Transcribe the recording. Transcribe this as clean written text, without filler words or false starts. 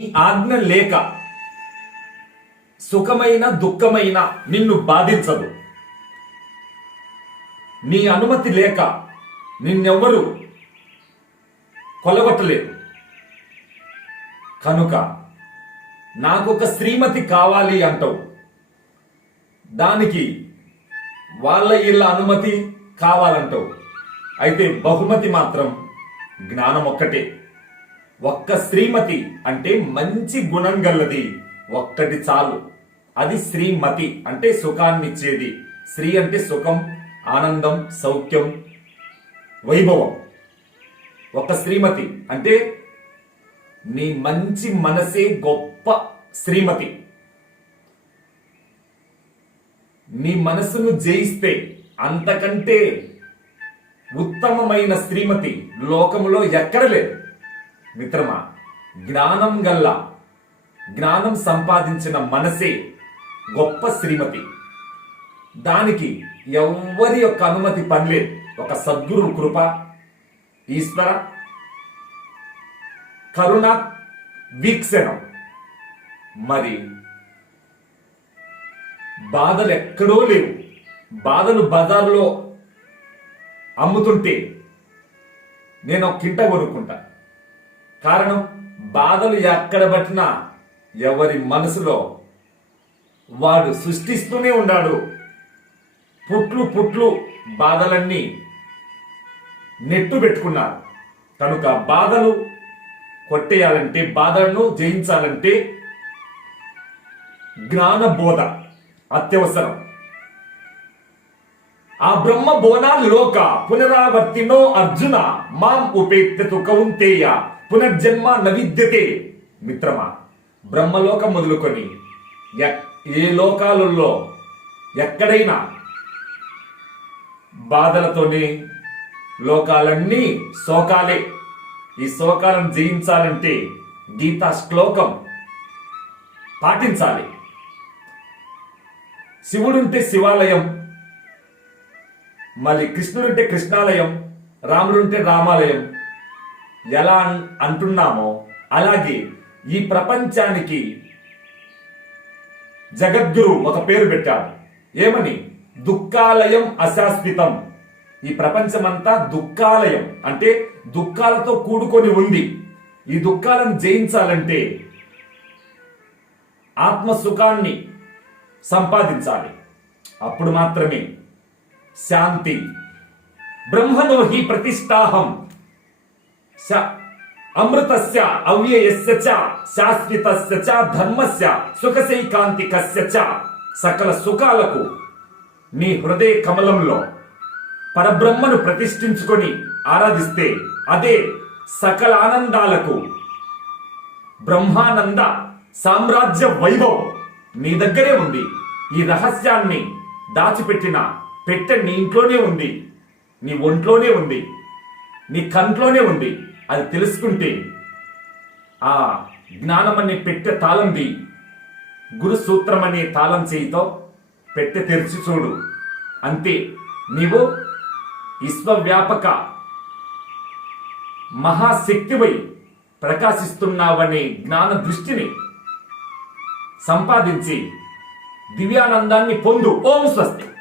నీ ఆజ్ఞ లేక సుఖమైన దుఃఖమైన నిన్ను బాధించదు. నీ అనుమతి లేక నిన్నెవ్వరు కొలగొట్టలేదు. కనుక నాకొక శ్రీమతి కావాలి అంటావు, దానికి వాళ్ళ ఇళ్ళ అనుమతి కావాలంటావు. అయితే బహుమతి మాత్రం జ్ఞానం ఒక్కటే. ఒక్క శ్రీమతి అంటే మంచి గుణం గల్లది ఒక్కటి చాలు. అది శ్రీమతి అంటే సుఖాన్నిచ్చేది. శ్రీ అంటే సుఖం, ఆనందం, సౌఖ్యం, వైభవం. ఒక శ్రీమతి అంటే నీ మంచి మనసే గొప్ప శ్రీమతి. నీ మనసును జయిస్తే అంతకంటే ఉత్తమమైన శ్రీమతి లోకములో ఎక్కడ లేదు. మిత్రమా, జ్ఞానం గల్ల, జ్ఞానం సంపాదించిన మనసే గొప్ప శ్రీమతి. దానికి ఎవ్వరి యొక్క అనుమతి పనిలేదు. ఒక సద్గురు కృప, ఈశ్వర కరుణ వీక్షణం. మరి బాధలు ఎక్కడో లేవు. బాధలు బజార్లో అమ్ముతుంటే నేను ఒక కింట కొనుక్కుంటా. కారణం, బాధలు ఎక్కడ పట్టినా ఎవరి మనసులో వాడు సృష్టిస్తూనే ఉన్నాడు. పుట్లు పుట్లు బాధలన్నీ నెట్టు పెట్టుకున్నారు. కనుక బాధలు కొట్టేయాలంటే, బాధలను జయించాలంటే జ్ఞాన బోధ అత్యవసరం. ఆ బ్రహ్మ బోనాలోక పునరావర్తినో అర్జున మాం ఉపేత్యతు కౌంతేయ పునర్జన్మ నవిద్యతే. మిత్రమా, బ్రహ్మలోకం మొదలుకొని ఏ లోకాలలో ఎక్కడైనా బాధలతోనే లోకాలన్నీ శోకాలే. ఈ శోకాలను జయించాలంటే గీతా శ్లోకం పాటించాలి. శివుడుంటే శివాలయం, మళ్ళీ కృష్ణుడుంటే కృష్ణాలయం, రాముడుంటే రామాలయం ఎలా అంటున్నామో అలాగే ఈ ప్రపంచానికి జగద్గురు ఒక పేరు పెట్టాడు. ఏమని? దుఃఖాలయం అశాశ్వతం. ఈ ప్రపంచమంతా దుఃఖాలయం అంటే దుఃఖాలతో కూడుకొని ఉంది. ఈ దుఃఖాలను జయించాలంటే ఆత్మసుఖాన్ని సంపాదించాలి. అప్పుడు మాత్రమే శాంతి. బ్రహ్మణో హి ప్రతిష్టాహం అమృతస్య అవ్యయస్య చ శాశ్వతస్య చ ధర్మస్య సుఖసైకాంతికస్య చ. సకల సుఖాలకు నీ హృదయ కమలంలో పరబ్రహ్మను ప్రతిష్ఠించుకొని ఆరాధిస్తే అదే సకల ఆనందాలకు బ్రహ్మానంద సామ్రాజ్య వైభవం నీ దగ్గరే ఉంది. ఈ రహస్యాన్ని దాచిపెట్టిన పెట్టె నీ ఇంట్లోనే ఉంది, నీ ఒంట్లోనే ఉంది, నీ కంట్లోనే ఉంది. అది తెలుసుకుంటే ఆ జ్ఞానం అనే పెట్టె తాళం ది, గురు సూత్రం అనే తాళం చేయితో పెట్టె తెరిచి చూడు. అంతే, నీవు విశ్వవ్యాపక మహాశక్తివై ప్రకాశిస్తున్నావనే జ్ఞాన దృష్టిని సంపాదించి దివ్యానందాన్ని పొందు. ఓం స్వస్తి.